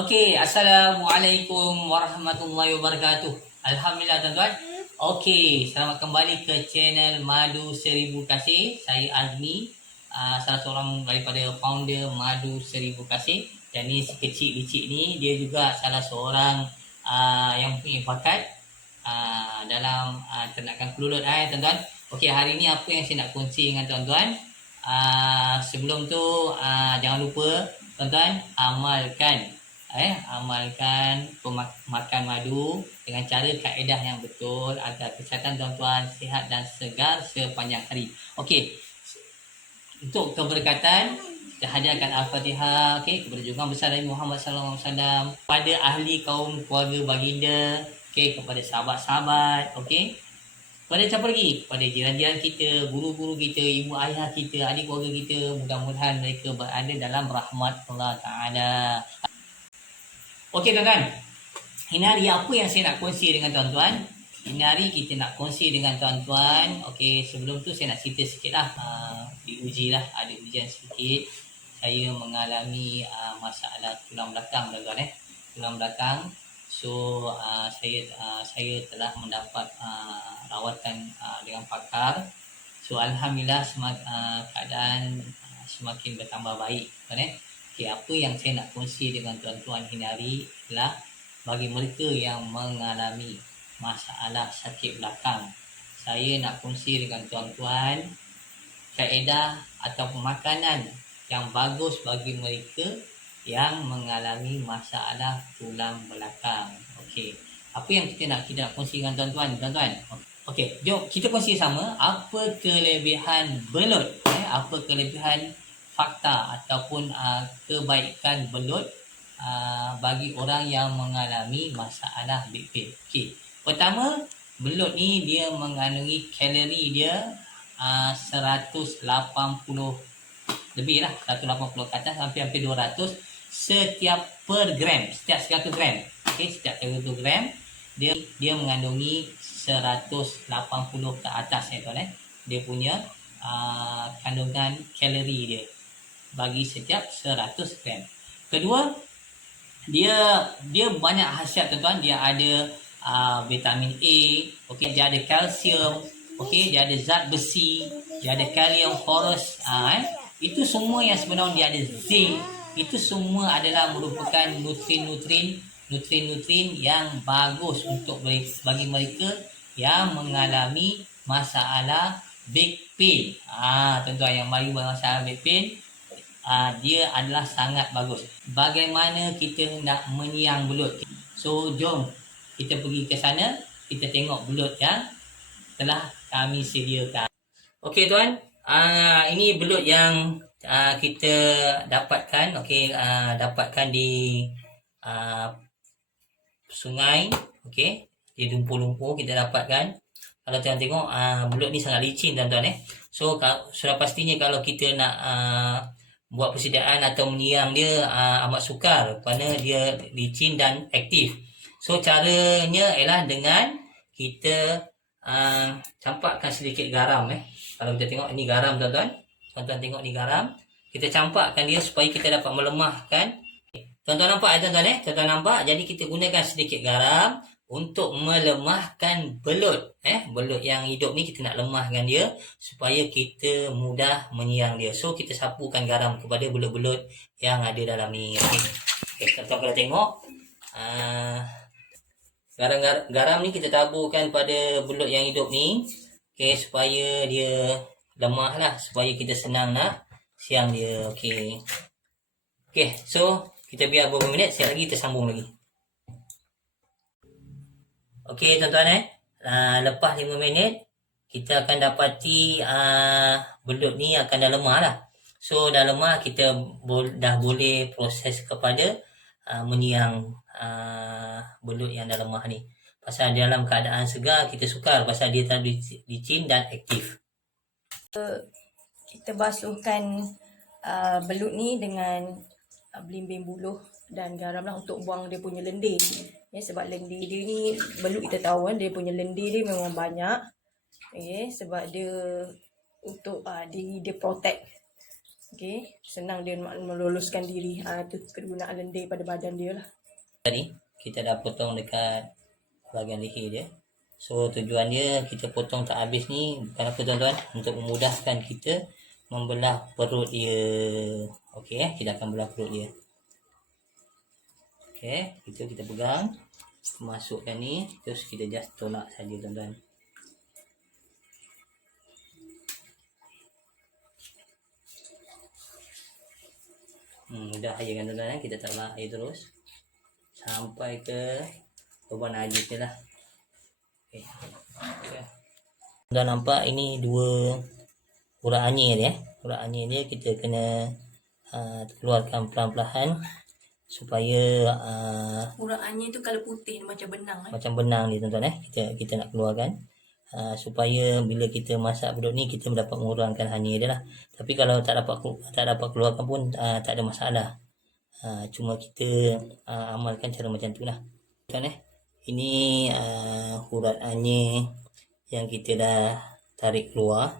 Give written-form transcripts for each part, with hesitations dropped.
Okey, Assalamualaikum warahmatullahi wabarakatuh. Alhamdulillah tuan-tuan. Okey, selamat kembali ke channel Madu Seribu Kasih. Saya Azmi, salah seorang daripada founder Madu Seribu Kasih. Dan ni si kecil licik ni, dia juga salah seorang yang punya bakat dalam ternakan kelulut tuan-tuan. Okey, hari ni apa yang saya nak kongsi dengan tuan-tuan? Sebelum tu jangan lupa tuan-tuan amalkan makan madu dengan cara kaedah yang betul agar kesihatan tuan-tuan sihat dan segar sepanjang hari. Okey, untuk keberkatan kita hadiahkan Al-Fatihah kepada junjungan besar Nabi Muhammad sallallahu alaihi wasallam, pada ahli kaum keluarga baginda, kepada sahabat-sahabat, pada siapa lagi? Pada jiran-jiran kita, guru-guru kita, ibu ayah kita, adik keluarga kita. Mudah-mudahan mereka berada dalam rahmat Allah Ta'ala. Okey tuan-tuan. Ini hari apa yang saya nak kongsi dengan tuan-tuan? Ini hari kita nak kongsi dengan tuan-tuan. Okey, sebelum tu saya nak cerita sikit lah. Diuji lah, ada ujian sedikit. Saya mengalami masalah tulang belakang tuan-tuan. Tulang belakang. So saya telah mendapat rawatan dengan pakar. So alhamdulillah keadaan semakin bertambah baik tuan. Okay, apa yang saya nak kongsi dengan tuan-tuan ini hari adalah bagi mereka yang mengalami masalah sakit belakang, saya nak kongsi dengan tuan-tuan kaedah atau makanan yang bagus bagi mereka yang mengalami masalah tulang belakang. Okey, apa yang kita nak kongsi dengan tuan-tuan? Okey, jom kita kongsi sama apa kelebihan belut, apa kelebihan fakta ataupun kebaikan belut bagi orang yang mengalami masalah back pain. Okey, pertama, belut ni dia mengandungi kalori dia 180 lebih lah, 180 ke atas, hampir 200 setiap per gram, setiap 100 gram. Okey, setiap 100 gram dia mengandungi 180 ke atas tuan. Dia punya kandungan kalori dia bagi setiap 100 gram. Kedua, dia banyak khasiat tuan-tuan. Dia ada vitamin A, dia ada kalsium, dia ada zat besi, dia ada kalium, foros, itu semua yang sebenarnya dia ada zinc. Itu semua adalah merupakan nutrien-nutrien yang bagus untuk bagi mereka yang mengalami masalah back pain. Tuan-tuan yang mari masalah back pain, dia adalah sangat bagus. Bagaimana kita nak menyiang belut? So jom kita pergi ke sana, kita tengok belut yang telah kami sediakan. Okey tuan, ini belut yang kita dapatkan, dapatkan di sungai, di lumpur-lumpur kita dapatkan. Kalau tuan tengok, belut ni sangat licin tuan-tuan. So sudah pastinya kalau kita nak buat persediaan atau menyiang dia amat sukar kerana dia licin dan aktif. So caranya ialah dengan kita campakkan sedikit garam. Kalau kita tengok ini garam tuan-tuan. Tuan-tuan tengok ni garam. Kita campakkan dia supaya kita dapat melemahkan. Tuan-tuan nampak tuan-tuan? Tuan-tuan nampak? Jadi kita gunakan sedikit garam untuk melemahkan belut. Belut yang hidup ni kita nak lemahkan dia supaya kita mudah menyiang dia. So kita sapukan garam kepada belut-belut yang ada dalam ni. Tuan-tuan kalau tengok, garam ni kita taburkan pada belut yang hidup ni, supaya dia lemah lah, supaya kita senang nak siang dia. So kita biar beberapa minit, sekejap lagi kita sambung lagi. Tuan-tuan, lepas 5 minit kita akan dapati belut ni akan dah lemah lah. So dah lemah, kita dah boleh proses kepada menyiang belut yang dah lemah ni. Pasal dalam keadaan segar kita sukar, pasal dia terlalu licin dan aktif. Kita basuhkan belut ni dengan belimbing buluh dan garam lah untuk buang dia punya lendir. Sebab lendir dia ni, belut kita tahu dia punya lendir dia memang banyak. Sebab dia untuk dia protect Okey, senang dia meloluskan diri. Itu kegunaan lendir pada badan dia lah. Tadi kita dah potong dekat bahagian leher dia. So tujuan dia kita potong tak habis ni bukan apa tuan-tuan, untuk memudahkan kita membelah perut dia. Okey, kita akan belah perut dia. Okey, kita pegang, masukkan ni, terus kita just tolak saja tuan-tuan. Mudah aja kan tuan-tuan, kita tolak air terus sampai ke lubang najis ni lah. Okay. Dah nampak ini dua urat anyir dia. Urat anyir dia kita kena keluarkan perlahan-lahan supaya Urat anyir tu kalau putih macam benang. Macam benang ni tuan-tuan kita nak keluarkan supaya bila kita masak beduk ni kita dapat mengurangkan anyir dia lah. Tapi kalau tak dapat keluarkan pun tak ada masalah. Cuma kita amalkan cara macam tu lah. Kan ini urat anyir yang kita dah tarik keluar.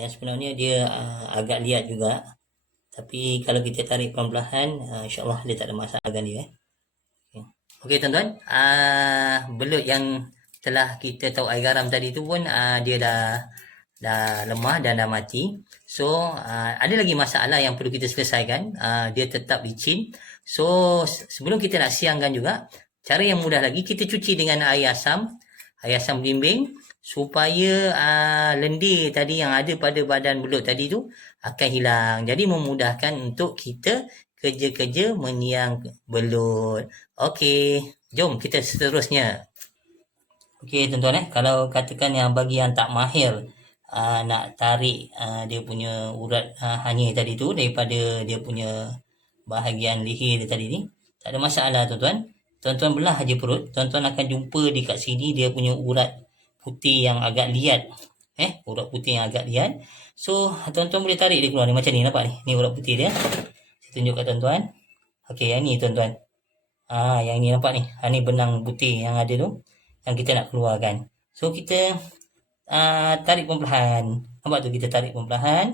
Yang sebenarnya dia agak liat juga. Tapi kalau kita tarik perlahan-lahan, insyaAllah dia tak ada masalah dengan dia. Okey tuan-tuan, belut yang telah kita tahu air garam tadi tu pun dia dah lemah dan dah mati. So ada lagi masalah yang perlu kita selesaikan. Dia tetap licin. So sebelum kita nak siangkan juga, cara yang mudah lagi, kita cuci dengan air asam belimbing supaya lendir tadi yang ada pada badan belut tadi tu akan hilang. Jadi memudahkan untuk kita kerja-kerja menyiang belut. Okey, jom kita seterusnya. Okey tuan-tuan kalau katakan yang bagi yang tak mahir nak tarik dia punya urat anyir tadi tu daripada dia punya bahagian leher dia tadi ni, tak ada masalah tuan-tuan. Tuan-tuan belah aja perut, tuan-tuan akan jumpa dekat sini dia punya urat putih yang agak liat. Urat putih yang agak liat. So tuan-tuan boleh tarik dia keluar ni macam ni, nampak ni? Ni urat putih dia. Saya tunjuk kat tuan-tuan. Okey, yang ni tuan-tuan. Yang ni nampak ni. Ni benang putih yang ada tu yang kita nak keluarkan. So kita tarik perlahan. Nampak tu, kita tarik perlahan.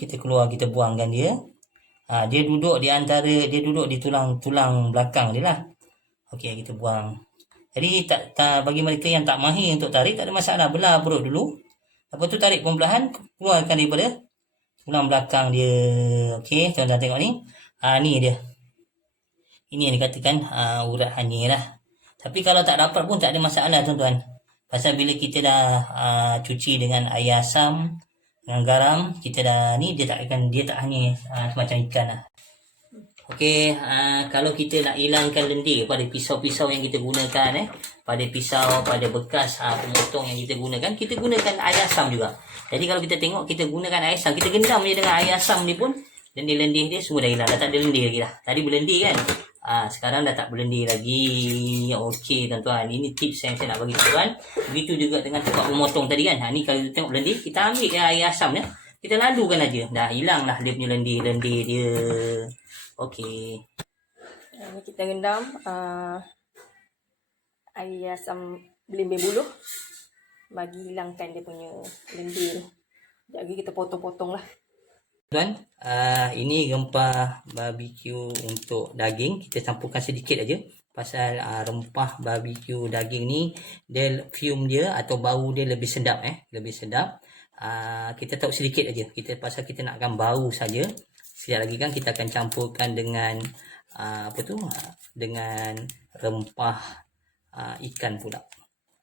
Kita keluar, kita buangkan dia. Dia duduk di tulang belakang dia lah. Okey, kita buang. Jadi bagi mereka yang tak mahir untuk tarik, tak ada masalah. Belah perut dulu. Lepas tu tarik perlahan, keluarkan daripada tulang belakang dia. Okey, tuan-tuan tengok ni. Ni dia. Ini yang dikatakan urat anyir lah. Tapi kalau tak dapat pun tak ada masalah tuan-tuan. Pasal bila kita dah cuci dengan air asam, dengan garam, kita dah ni, dia tak anyir semacam ikan lah. Okey, kalau kita nak hilangkan lendir pada pisau-pisau yang kita gunakan pada pisau, pada bekas pemotong yang kita gunakan air asam juga. Jadi kalau kita tengok, kita gunakan air asam, kita gendam je dengan air asam ni pun, lendir-lendir dia semua dah hilang. Dah tak ada lendir lagi dah. Tadi berlendir kan? Sekarang dah tak berlendir lagi. Okey tuan-tuan, ini tips yang saya nak bagi tuan. Begitu juga dengan tempat pemotong tadi kan. Ni kalau kita tengok lendir, kita ambil air asam ni, kita lalukan aja. Dah hilang lah dia punya lendir-lendir dia. Okey. Ini kita rendam air asam belimbing buluh bagi hilangkan dia punya lendir. Sekejap lagi kita potong-potong lah. Tuan, ini rempah barbecue untuk daging. Kita campurkan sedikit aja. Pasal rempah barbecue daging ni, dia fume dia atau bau dia lebih sedap lebih sedap. Kita tahu sedikit aja. Pasal kita nakkan bau saja. Sekejap lagi kan kita akan campurkan dengan dengan rempah ikan pula.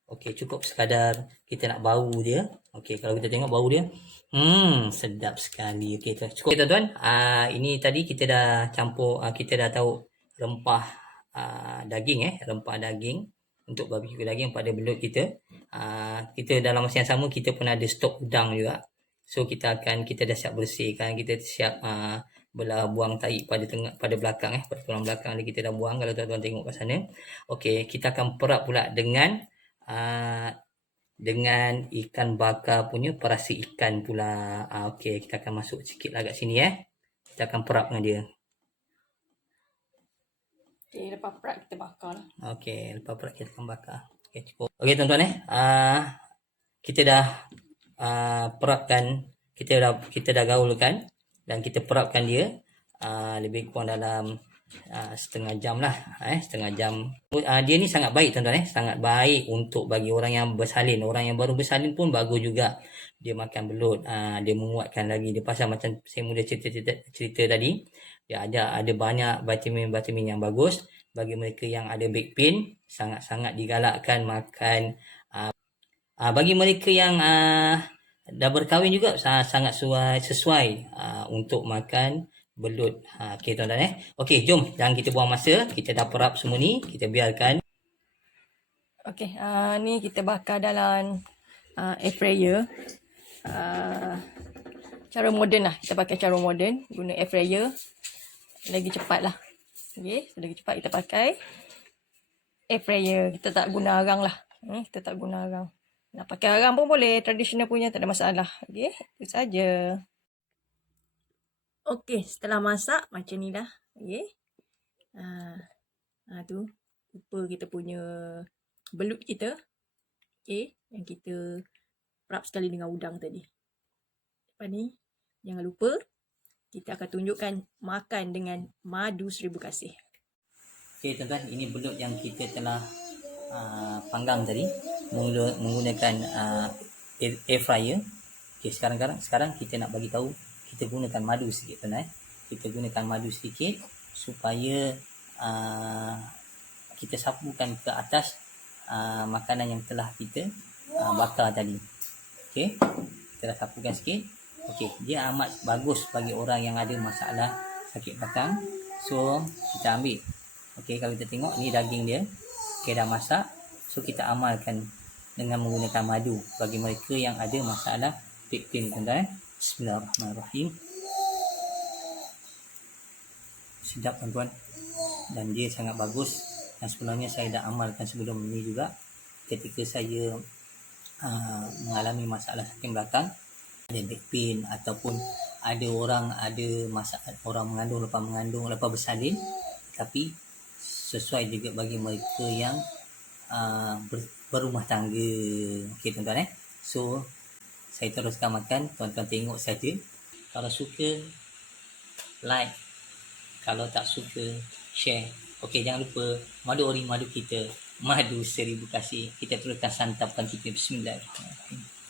Okey, cukup sekadar kita nak bau dia. Okey, kalau kita tengok bau dia, sedap sekali. Okey, cukup tuan-tuan. Ini tadi kita dah campur, kita dah tahu rempah daging rempah daging untuk barbecue daging pada belut kita. Kita dalam masa yang sama kita pun ada stok udang juga. So kita dah siap bersihkan, kita siap belah buang tahi pada belakang pada tulang belakang ni kita dah buang kalau tuan-tuan tengok kat sana. Okey, kita akan perap pula dengan ikan bakar punya perasa ikan pula. Okey, kita akan masuk sikitlah kat sini Kita akan perap dengan dia. Okey, lepas perap kita bakar lah. Okey, lepas perap kita akan bakar. Okey, cukup. Okey tuan-tuan kita dah perapkan, kita dah gaulkan dan kita perapkan dia lebih kurang dalam setengah jam lah, setengah jam. Dia ni sangat baik tuan-tuan, sangat baik untuk bagi orang yang bersalin. Orang yang baru bersalin pun bagus juga dia makan belut. Dia menguatkan lagi. Dia pasal macam saya mula cerita tadi, dia ada banyak vitamin-vitamin yang bagus. Bagi mereka yang ada back pain, sangat-sangat digalakkan makan. Bagi mereka yang dah berkahwin juga sangat sesuai untuk makan belut. Okey tuan-tuan. Okey, jom jangan kita buang masa. Kita dah perap semua ni, kita biarkan. Okey, ni kita bakar dalam air fryer. Cara moden lah, kita pakai cara moden, guna air fryer. Lagi cepat lah. Okay, lagi cepat kita pakai air fryer. Kita tak guna arang lah. Kita tak guna arang. Nak pakai arang pun boleh, tradisional punya, tak ada masalah. Okay, itu saja. Okay, setelah masak macam ni dah. Okay. Tu rupa kita punya belut kita. Okay, yang kita perap sekali dengan udang tadi. Lepas ni, jangan lupa kita akan tunjukkan makan dengan madu 1000 kasih. Okay tuan-tuan, ini belut yang kita telah panggang tadi menggunakan air fryer. Okay, sekarang kita nak bagi tahu, kita gunakan madu sikit tuan-tuan. Kita gunakan madu sedikit supaya kita sapukan ke atas makanan yang telah kita bakar tadi. Okay, kita dah sapukan sikit. Okay, dia amat bagus bagi orang yang ada masalah sakit batang. So, kita ambil. Okay, kalau kita tengok ni daging dia. Okay, dah masak. So, kita amalkan dengan menggunakan madu bagi mereka yang ada masalah back pain tuan-tuan. Bismillahirrahmanirrahim. Sedap tuan-tuan. Dan dia sangat bagus. Dan sebenarnya saya dah amalkan sebelum ini juga. Ketika saya mengalami masalah sakit belakang, ada back pain ataupun ada orang ada masalah, orang mengandung lepas bersalin, tapi sesuai juga bagi mereka yang berumah tangga. Okey tuan-tuan. So saya teruskan makan, tuan-tuan tengok saja. Kalau suka like, kalau tak suka share. Okey, jangan lupa madu ori, madu kita, madu 1000 kasih. Kita teruskan santapan kita. Bismillahirrahmanirrahim.